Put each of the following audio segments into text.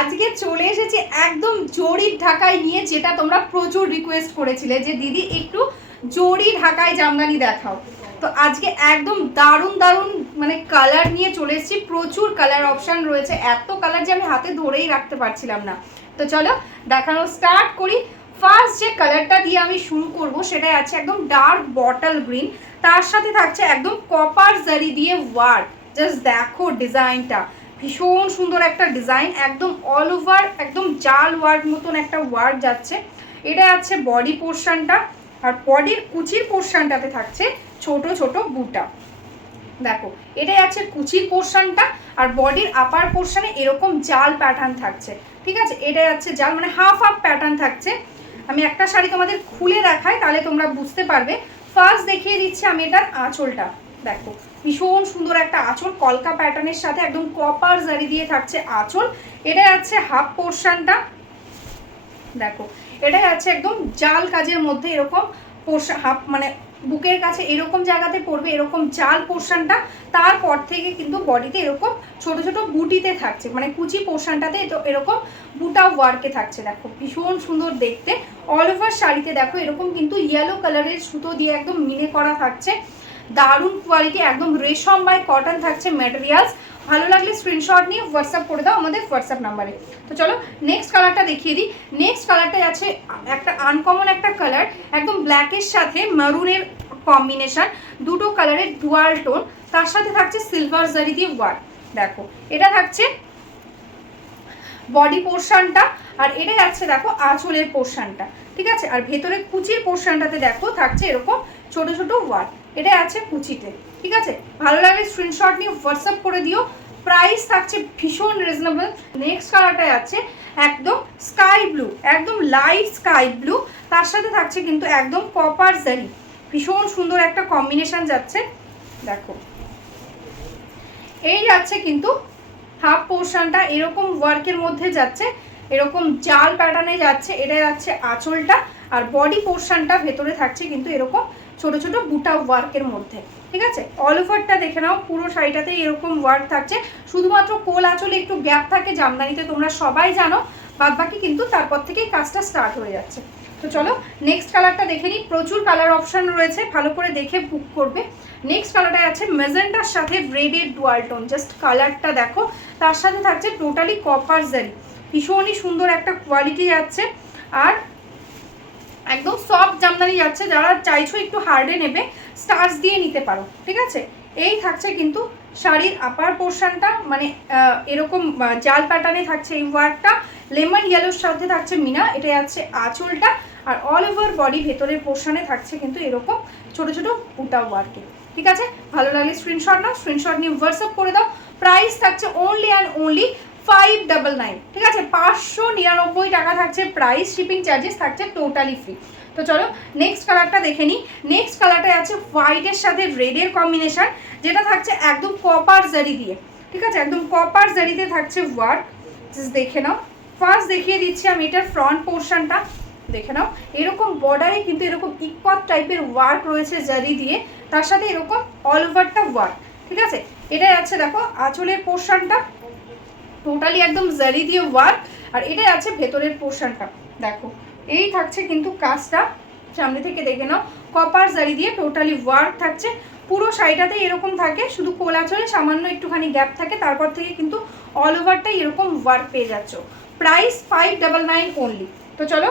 আজকে চলে এসেছি একদম জরি ঢাকায় নিয়ে, যেটা তোমরা প্রচুর রিকোয়েস্ট করেছিলে যে দিদি একটু জরি ঢাকায় জামদানি দেখাও। তো আজকে একদম দারুণ দারুণ মানে কালার নিয়ে চলে এসেছি। প্রচুর কালার অপশান রয়েছে, এত কালার যে আমি হাতে ধরেই রাখতে পারছিলাম না। তো চলো দেখানো স্টার্ট করি। ফার্স্ট যে কালারটা দিয়ে আমি শুরু করব সেটাই আছে একদম ডার্ক বটল গ্রিন, তার সাথে থাকছে একদম কপার জারি দিয়ে ওয়ার্ক। জাস্ট দেখো ডিজাইনটা, ভীষণ সুন্দর একটা ডিজাইন, একদম অল ওভার একদম জাল ওয়ার্ক মতন একটা ওয়ার্ক যাচ্ছে। এটা আছে বডি পোর্শনটা, আর বডির কুচির পোর্শনটাতে থাকছে ছোট ছোট বুটা। দেখো এটাই আছে কুচির পোর্শনটা, আর বডির আপার পোর্শনে এরকম জাল প্যাটার্ন থাকছে। ঠিক আছে, এটাই আছে জাল মানে হাফ হাফ প্যাটার্ন থাকছে। আমি একটা শাড়ি তোমাদের খুলে দেখাই তাহলে তোমরা বুঝতে পারবে। ফার্স্ট দেখিয়ে দিচ্ছি আমি এটার আঁচলটা। দেখো ভীষণ সুন্দর একটা আঁচল, কলকা প্যাটার্নের সাথে একদম কপার জারি দিয়ে থাকছে আঁচল। এটাই আছে হাফ পোর্শনটা। দেখো এটাই আছে একদম জাল কাজের মধ্যে এরকম পোর্শন, হাফ মানে বুকের কাছে এরকম জায়গাতে পড়বে এরকম জাল পোর্শনটা। তারপর থেকে কিন্তু বডিতে এরকম ছোট ছোট বুটিতে থাকছে, মানে কুচি পোর্শনটাতে এরকম বুটা ওয়ার্কে থাকছে। দেখো ভীষণ সুন্দর দেখতে। অল ওভার শাড়িতে দেখো এরকম কিন্তু ইয়েলো কালারের সুতো দিয়ে একদম মিনে করা থাকছে। দারুণ কোয়ালিটি, একদম রেশম বাই কটন থাকছে ম্যাটেরিয়ালস। ভালো লাগলে স্ক্রিনশট নিয়ে হোয়াটসঅ্যাপ করে দাও আমাদের হোয়াটসঅ্যাপ নাম্বারে। তো চলো নেক্সট কালারটা দেখিয়ে দিই। নেক্সট কালারটা আছে একটা আনকমন একটা কালার, একদম ব্ল্যাকের সাথে মারুনের কম্বিনেশন, দুটো কালারের ডুয়াল টোন, তার সাথে থাকছে সিলভার জারি দিয়ে ওয়ার্ক। দেখো এটা থাকছে বডি পোর্শনটা, আর এটা যাচ্ছে দেখো আঁচলের পোর্শনটা। ঠিক আছে, আর ভেতরে কুচির পোর্শনটাতে দেখো থাকছে এরকম ছোট ছোট ওয়ার্ক। এটা আছে কুচিতে। ঠিক আছে, ভালো লাগলে স্ক্রিনশট নিয়ে হোয়াটসঅ্যাপ করে দিও। প্রাইস থাকছে ভীষণ রিজনেবল। নেক্সট কালারটা আছে একদম স্কাই ব্লু, একদম লাইট স্কাই ব্লু, তার সাথে থাকছে কিন্তু একদম কপার জারি। ভীষণ সুন্দর একটা কম্বিনেশন যাচ্ছে। দেখো এই যাচ্ছে কিন্তু হাফ পোর্শনটা এরকম ওয়ার্কের মধ্যে যাচ্ছে, এরকম জাল প্যাটার্নে যাচ্ছে। এটা যাচ্ছে আঁচলটা, আর বডি পোর্শনটা ভেতরে থাকছে কিন্তু এরকম ছোট ছোট বুটা ওয়ার্কের মধ্যে। ঠিক আছে, অল ওভারটা দেখে নাও, পুরো শাড়িটাতে এরকম ওয়ার্ক থাকছে। শুধুমাত্র কোল আঁচলে একটু গ্যাপ থাকে জামদানিতে, তোমরা সবাই জানো, বাদ বাকি কিন্তু তারপর থেকেই কাজটা স্টার্ট হয়ে যাচ্ছে। তো চলো নেক্সট কালারটা দেখে নিই। প্রচুর কালার অপশান রয়েছে, ভালো করে দেখে বুক করবে। নেক্সট কালারটা আছে মেজেন্টার সাথে রেডের ডুয়াল টোন। জাস্ট কালারটা দেখো, তার সাথে থাকছে টোটালি কপার জারি। ভীষণই সুন্দর একটা কোয়ালিটি যাচ্ছে, আর একদম সফট জামদানি যাচ্ছে। যারা চাইছো একটু হার্ডে নেবে স্টার্চ দিয়ে নিতে পারো। ঠিক আছে, এই থাকছে কিন্তু শাড়ির আপার পোর্শনটা, মানে এরকম জাল প্যাটার্নে থাকছে এই ওয়ার্কটা। লেমন ইয়েলোর সাথে থাকছে মিনা। এটা যাচ্ছে আঁচলটা, আর অল ওভার বডি ভেতরের পোর্শনে থাকছে কিন্তু এরকম ছোট ছোট বুটা ওয়ার্কে। ঠিক আছে, ভালো লাগলে স্ক্রিনশট নাও, স্ক্রিনশট নিয়ে হোয়াটসঅ্যাপ করে দাও। প্রাইস থাকছে অনলি অ্যান্ড অনলি 599। ঠিক আছে, 599 টাকা থাকছে প্রাইস, শিপিং চার্জেস থাকছে টোটালি ফ্রি। তো চলো নেক্সট কালারটা দেখে নিই। নেক্সট কালারটা আছে হোয়াইটের সাথে রেডের কম্বিনেশন, যেটা থাকছে একদম কপার জারি দিয়ে। ঠিক আছে, একদম কপার জারিতে থাকছে ওয়ার্ক। জাস্ট দেখে নাও। ফার্স্ট দেখিয়ে দিচ্ছি আমি এটার ফ্রন্ট পোর্শনটা। দেখে নাও এরকম বর্ডারে কিন্তু এরকম ইকোয়াল টাইপের ওয়ার্ক রয়েছে জারি দিয়ে, তার সাথে এরকম অল ওভারটা ওয়ার্ক। ঠিক আছে, এটা আছে দেখো আঁচলের পোর্শনটা, টোটালি একদম জারি দিয়ে ওয়ার্ক, আর এটাই আছে ভেতরের পোর্শনটা। দেখো এই থাকছে কিন্তু কাজটা, সামনে থেকে দেখে নাও, কপার জারি দিয়ে টোটালি ওয়ার্ক থাকছে। পুরো শাড়িটাতেই এরকম থাকে, শুধু কোলাচলে সামান্য একটুখানি গ্যাপ থাকে, তারপর থেকে কিন্তু অল ওভারটাই এরকম ওয়ার্ক পেয়ে যাচ্ছ। Price 599 only. তো চলো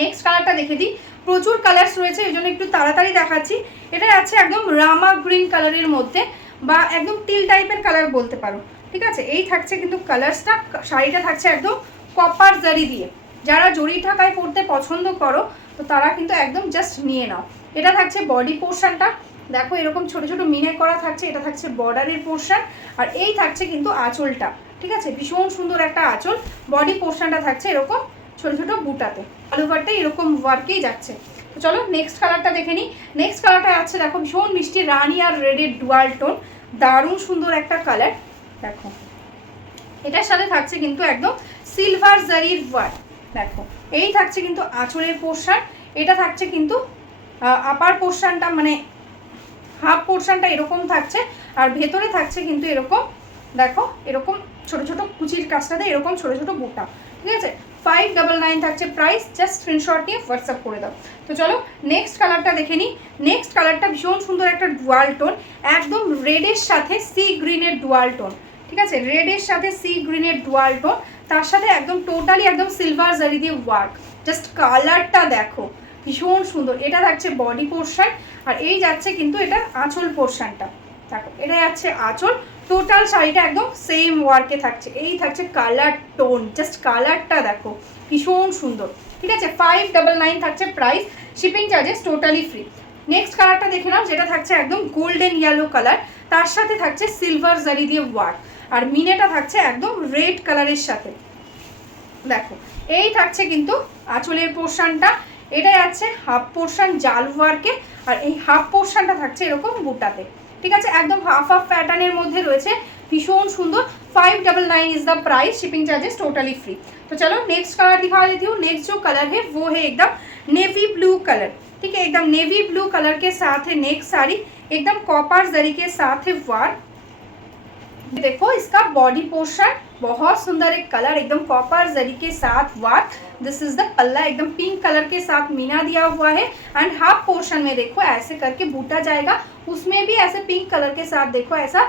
নেক্সট কালারটা দেখে দিই। প্রচুর কালার্স রয়েছে, এই জন্য একটু তাড়াতাড়ি দেখাচ্ছি। এটা আছে একদম রামা গ্রিন কালারের মধ্যে, বা একদম টিল টাইপের কালার বলতে পারো। ঠিক আছে, এই থাকছে কিন্তু কালার্সটা। শাড়িটা থাকছে একদম কপার জারি দিয়ে। যারা জরি ঢাকায় পরতে পছন্দ করো তো তারা কিন্তু একদম জাস্ট নিয়ে নাও। এটা থাকছে বডি পোর্শনটা। দেখো এরকম ছোট ছোট মিনে করা থাকছে, এটা থাকছে বর্ডারের পোর্শন, আর এই থাকছে কিন্তু আঁচলটা। ঠিক আছে, ভীষণ সুন্দর একটা আঁচল। বডি পোর্শনটা থাকছে এরকম ছোট ছোট বুটাতে, অল ওভারটা এরকম ওয়ার্কেই যাচ্ছে। তো চলো নেক্সট কালারটা দেখে নিই। নেক্সট কালারটা আছে দেখো ভীষণ মিষ্টি রানি আর রেডের ডুয়াল টোন, দারুণ সুন্দর একটা কালার। দেখো এটার সাথে থাকছে কিন্তু একদম সিলভার জারির ওয়ার্ক। দেখো এই থাকছে কিন্তু আঁচলের পোর্শন, এটা থাকছে কিন্তু আপার পোর্শনটা, মানে হাফ পোর্শনটা এরকম থাকছে, আর ভেতরে থাকছে কিন্তু এরকম দেখো এরকম ছোটো ছোটো কুচির কাজটাতে এরকম ছোটো ছোটো বুটা, ঠিক আছে। 599 থাকছে প্রাইস, জাস্ট স্ক্রিনশট নিয়ে হোয়াটসঅ্যাপ করে দাও। তো চলো নেক্সট কালারটা দেখে নিই। নেক্সট কালারটা ভীষণ সুন্দর একটা ডুয়াল টোন, একদম রেডের সাথে সি গ্রিনের ডুয়াল টোন, ঠিক আছে, রেডের সাথে সি গ্রিনের ডুয়াল টোন, তার সাথে একদম টোটালি একদম সিলভার জারি দিয়ে ওয়ার্ক। জাস্ট কালারটা দেখো ভীষণ সুন্দর। এটা থাকছে বডি পোর্শন, আর এই যাচ্ছে কিন্তু এটা আঁচল পোর্শনটা, দেখো এটা যাচ্ছে আঁচল। টোটাল শাড়িটা একদম সেম ওয়ার্কে থাকছে। এই থাকছে কালার টোন, জাস্ট কালারটা দেখো ভীষণ সুন্দর, ঠিক আছে। 599 থাকছে price, shipping charges totally free. Next কালারটা দেখে নাও, যেটা থাকছে একদম গোল্ডেন ইয়েলো কালার, তার সাথে থাকছে সিলভার জারি দিয়ে ওয়ার্ক, আর মিনেটা থাকছে একদম রেড কালারের সাথে। দেখো এই থাকছে কিন্তু আঁচলের পোর্শনটা, এটা যাচ্ছে হাফ পোর্শন জাল ওয়ার্কে, আর এই হাফ পোর্শনটা থাকছে এরকম বুটাতে, ঠিক আছে, একদম হাফ হাফ প্যাটার্নের মধ্যে রয়েছে, ভীষণ সুন্দর। 599 is the price, shipping charges totally free. तो चलो नेक्स्ट कलर दिखा देती हूँ। नेक्स्ट जो कलर है वो है एकदम नेवी ब्लू कलर, ठीक है, एकदम नेवी ब्लू कलर के साथ है नेक्स्ट साड़ी, एकदम कॉपर जरी के साथ है वार। देखो इसका बॉडी पोर्शन बहुत सुंदर एक कलर, एकदम कॉपर जरी के साथ वर्क। दिस इज द पल्ला, एकदम पिंक कलर के साथ मीना दिया हुआ है, एंड हाफ पोर्शन में देखो ऐसे करके बूटा जाएगा, उसमें भी ऐसे पिंक कलर के साथ देखो ऐसा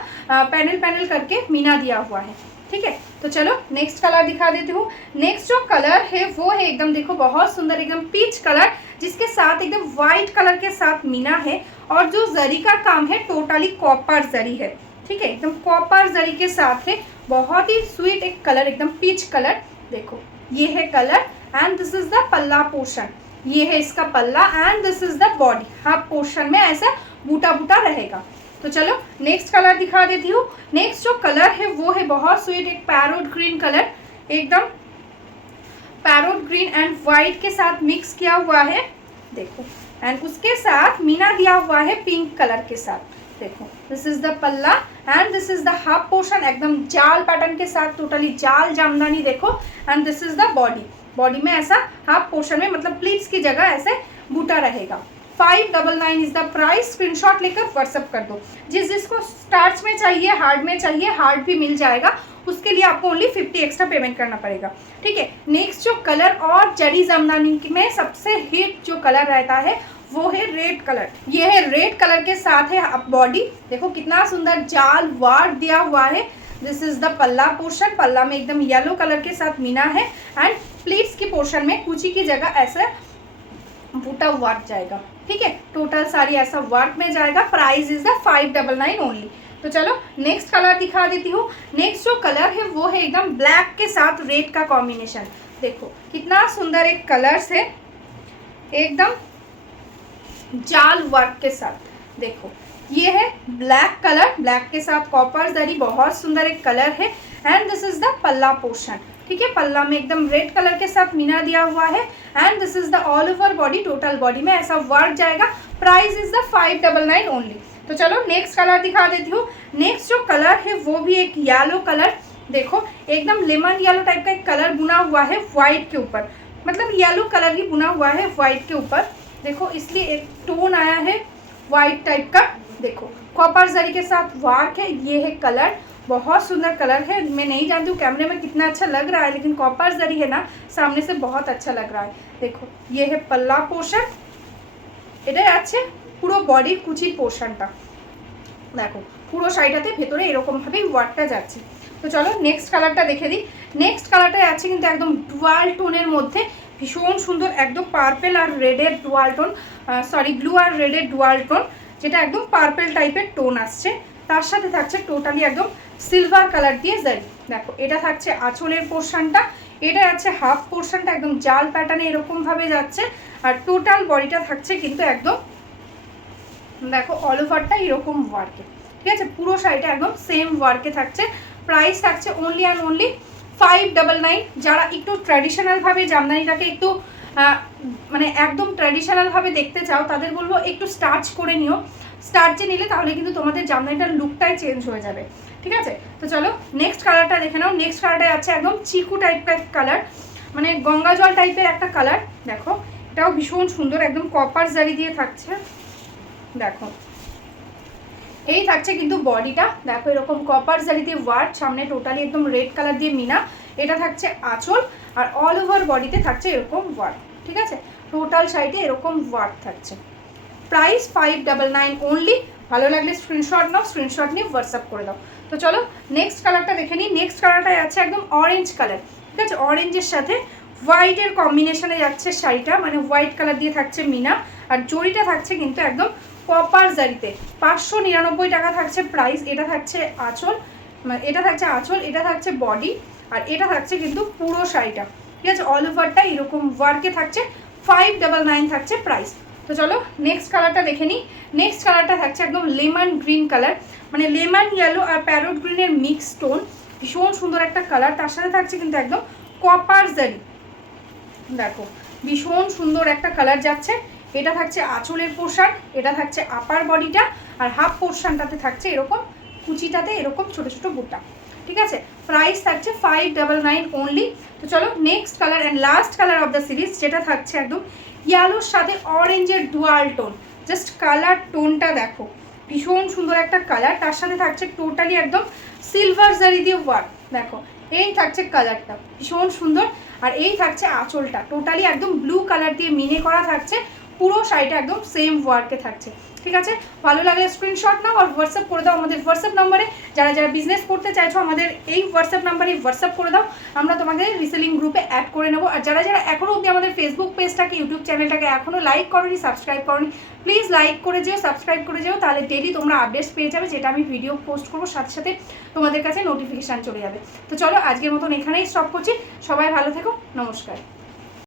पैनल पैनल करके मीना दिया हुआ है, ठीक है। तो चलो नेक्स्ट कलर दिखा देती हूँ। नेक्स्ट जो कलर है वो है एकदम देखो बहुत सुंदर एकदम पीच कलर, जिसके साथ एकदम वाइट कलर के साथ मीना है, और जो जरी का काम है टोटली कॉपर जरी है, ठीक है, एकदम कॉपर जरी के साथ है। बहुत ही स्वीट एक कलर, एकदम पीच कलर, देखो ये है colour, and this is the पल्ला पोर्शन, ये है इसका पल्ला, and this is the body. Half portion में ऐसा बूटा बूटा रहेगा। तो चलो नेक्स्ट कलर दिखा देती हूँ। नेक्स्ट जो कलर है वो है बहुत स्वीट एक पैरोट ग्रीन कलर, एकदम पैरोट ग्रीन एंड वाइट के साथ मिक्स किया हुआ है, देखो, एंड उसके साथ मीना दिया हुआ है पिंक कलर के साथ, देखो दिस इज द पल्ला, and this is the half portion, एकदम जाल पैटर्न के साथ टोटली जाल जामदानी, देखो, and this is the body. Body में ऐसा हाफ पोर्शन में मतलब प्लीट्स की जगह ऐसे बूटा रहेगा। 599 इज द प्राइस, स्क्रीनशॉट लेकर व्हाट्सअप कर दो। जिसको स्टार्च में चाहिए, हार्ड में चाहिए, हार्ड भी मिल जाएगा, उसके लिए आपको ओनली 50 एक्स्ट्रा पेमेंट करना पड़ेगा, ठीक है। नेक्स्ट जो कलर और जरी जामदानी में सबसे हिट जो कलर रहता है वो है रेड कलर। ये है रेड कलर के साथ है बॉडी, देखो कितना सुंदर जाल वार्ड दिया हुआ है। दिस इज द पल्ला पोर्शन, पल्ला में एकदम येलो कलर के साथ मीना है, एंड प्लीट्स की पोर्शन में कुची की जगह ऐसा बूटा वर्क जाएगा, ठीक है, टोटल सारी ऐसा वर्क में जाएगा। Price is the 599 only. तो चलो नेक्स्ट कलर दिखा देती हूँ। नेक्स्ट जो कलर है वो है एकदम ब्लैक के साथ रेड का कॉम्बिनेशन, देखो कितना सुंदर एक कलर्स है, एकदम जाल वर्क के साथ, देखो ये है ब्लैक कलर, ब्लैक के साथ कॉपर जरी, बहुत सुंदर एक कलर है, एंड दिस इज द पल्ला पोर्शन, ठीक है, पल्ला में एकदम रेड कलर के साथ मीना दिया हुआ है, and this is the all over body, total body में ऐसा वर्क जाएगा। Price is the 599 only. तो चलो नेक्स्ट कलर दिखा देती हूँ। नेक्स्ट जो कलर है वो भी एक येलो कलर, देखो एकदम लेमन येलो टाइप का एक कलर बुना हुआ है वाइट के ऊपर, मतलब येलो कलर ही बुना हुआ है वाइट के ऊपर, देखो इसलिए एक टोन आया है वाइट टाइप का, देखो कॉपर जरी के साथ वार्क है। ये है कलर, बहुत सुंदर कलर है, मैं नहीं जानती हूँ कैमरे में कितना अच्छा लग रहा है, लेकिन कॉपर जरी है ना सामने से बहुत अच्छा लग रहा है। देखो ये है पल्ला पोर्शन, এটা আছে পুরো বডি কুচির পোর্শনটা, দেখো পুরো শাড়িটাতে ভেতরে এরকমভাবেই ওয়ার্কটা যাচ্ছে। তো চলো নেক্সট কালারটা দেখে দিই। নেক্সট কালারটা আছে কিন্তু একদম ডুয়াল টোনের মধ্যে, ভীষণ সুন্দর, একদম পার্পেল আর রেডের ডুয়াল টোন, সরি ব্লু আর রেডের ডুয়াল টোন, যেটা একদম পার্পেল টাইপের টোন আসছে, তার সাথে থাকছে টোটালি একদম সিলভার কালার দিয়ে জারি। দেখো এটা থাকছে আঁচলের পোর্শনটা, এটা আছে হাফ পোর্শনটা একদম জাল প্যাটার্নে এরকমভাবে যাচ্ছে, আর টোটাল বডিটা থাকছে কিন্তু একদম দেখো অল ওভারটা এরকম ওয়ার্কে, ঠিক আছে, পুরো শাড়িটা একদম সেম ওয়ার্কে থাকছে। প্রাইস থাকছে অনলি অ্যান্ড অনলি 599। যারা একটু ট্র্যাডিশনালভাবে জামদানিটাকে একটু মানে একদম ট্র্যাডিশনালভাবে দেখতে চাও তাদের বলবো একটু স্টার্চ করে নিও, স্টার্চে নিলে তাহলে কিন্তু তোমাদের জামদানিটার লুকটাই চেঞ্জ হয়ে যাবে, ঠিক আছে। তো চলো নেক্সট কালারটা দেখে নাও। নেক্সট কালারটা আছে একদম চিকু টাইপের কালার, মানে গঙ্গা জল টাইপের একটা কালার, দেখো এটাও ভীষণ সুন্দর, একদম কপার জারি দিয়ে থাকছে, দেখো এই থাকছে কিন্তু বডিটা, দেখো এরকম কপার জারি দিয়ে ওয়ার্ক, সামনে টোটালি একদম রেড কালার দিয়ে মিনা। এটা থাকছে আঁচল, আর অল ওভার বডিতে থাকছে এরকম ওয়ার্ক, ঠিক আছে। টোটাল সাইডে এরকম ওয়ার্ক থাকছে। Price 599 only. ভালো লাগলে স্ক্রিনশট নাও, স্ক্রিনশট নিয়ে হোয়াটসঅ্যাপ করে দাও। তো চলো নেক্সট কালারটা দেখে নিই। নেক্সট কালারটা যাচ্ছে একদম অরেঞ্জ কালার, ঠিক আছে। অরেঞ্জের সাথে হোয়াইটের কম্বিনেশনে যাচ্ছে শাড়িটা, মানে হোয়াইট কালার দিয়ে থাকছে মিনা, আর জরিটা থাকছে কিন্তু একদম কপার জারিতে। 599 টাকা থাকছে প্রাইস। এটা থাকছে আঁচল, এটা থাকছে আঁচল, এটা থাকছে বডি, আর এটা থাকছে কিন্তু পুরো শাড়িটা, ঠিক আছে। অল ওভারটা এরকম ওয়ার্কে থাকছে। 599 থাকছে প্রাইস। তো চলো নেক্সট কালারটা দেখে নিই। নেক্সট কালারটা থাকছে একদম লেমন গ্রিন কালার, মানে লেমন ইয়েলো আর প্যারোট গ্রিনের মিক্স টোন। ভীষণ সুন্দর একটা কালার, তার সাথে থাকছে কিন্তু একদম কপার জারি। দেখো ভীষণ সুন্দর একটা কালার যাচ্ছে। এটা থাকছে আঁচলের পোর্শন, এটা থাকছে আপার বডিটা, আর হাফ পোর্শনটাতে থাকছে এরকম কুচিটাতে এরকম ছোট ছোট বুটা, ঠিক আছে। প্রাইস থাকছে 599 অনলি। তো চলো next colour and last colour of the series, যেটা থাকছে একদম ইয়েলোর সাথে অরেঞ্জের ডুয়াল টোন। জাস্ট কালার টোনটা দেখো, ভীষণ সুন্দর একটা কালার। তার সাথে থাকছে টোটালি একদম সিলভার জারি দিয়ে ওয়ার্ক। দেখো এই থাকছে কালারটা, ভীষণ সুন্দর। আর এই থাকছে আঁচলটা, টোটালি একদম ব্লু কালার দিয়ে মিনে করা থাকছে। পুরো শাড়িটা একদম সেম ওয়ার্কে থাকছে, ঠিক আছে। ভালো লাগলে স্ক্রিনশট নাও আর হোয়াটসঅ্যাপ করে দাও আমাদের হোয়াটসঅ্যাপ নাম্বারে। যারা যারা বিজনেস করতে চাইছো আমাদের এই হোয়াটসঅ্যাপ নাম্বারে হোয়াটসঅ্যাপ করে দাও, আমরা তোমাদের রিসেলিং গ্রুপে অ্যাড করে নেবো। আর যারা যারা এখনও অবধি আমাদের ফেসবুক পেজটাকে, ইউটিউব চ্যানেলটাকে এখনও লাইক করোনি, সাবস্ক্রাইব করোনি, প্লিজ লাইক করে যেও, সাবস্ক্রাইব করে যেও। তাহলে ডেলি তোমরা আপডেটস পেয়ে যাবে, যেটা আমি ভিডিও পোস্ট করবো সাথে সাথে তোমাদের কাছে নোটিফিকেশান চলে যাবে। তো চলো আজকের মতন এখানেই স্টপ করছি। সবাই ভালো থেকো, নমস্কার।